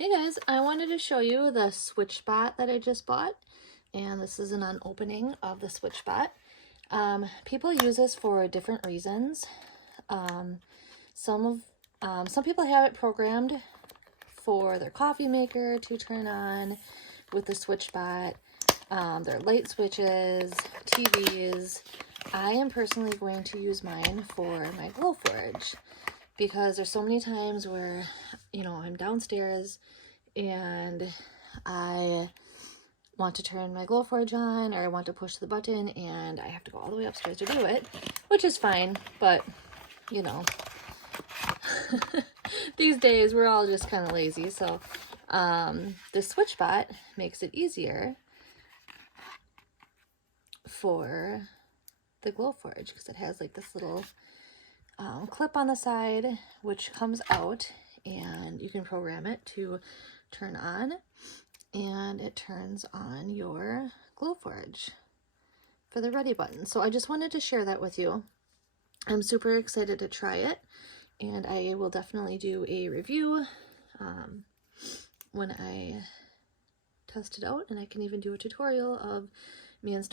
Hey guys, I wanted to show you the SwitchBot that I just bought, and this is an unopening of the SwitchBot. People use this for different reasons. Some people have it programmed for their coffee maker to turn on with the SwitchBot, their light switches, TVs. I am personally going to use mine for my Glowforge, because there's so many times where, I'm downstairs and I want to turn my Glowforge on, or I want to push the button and I have to go all the way upstairs to do it, which is fine, but these days we're all just kind of lazy. So the SwitchBot makes it easier for the Glowforge, because it has like this little clip on the side which comes out, and you can program it to turn on, and it turns on your Glowforge for the ready button. So I just wanted to share that with you. I'm super excited to try it, and I will definitely do a review when I test it out, and I can even do a tutorial of me installing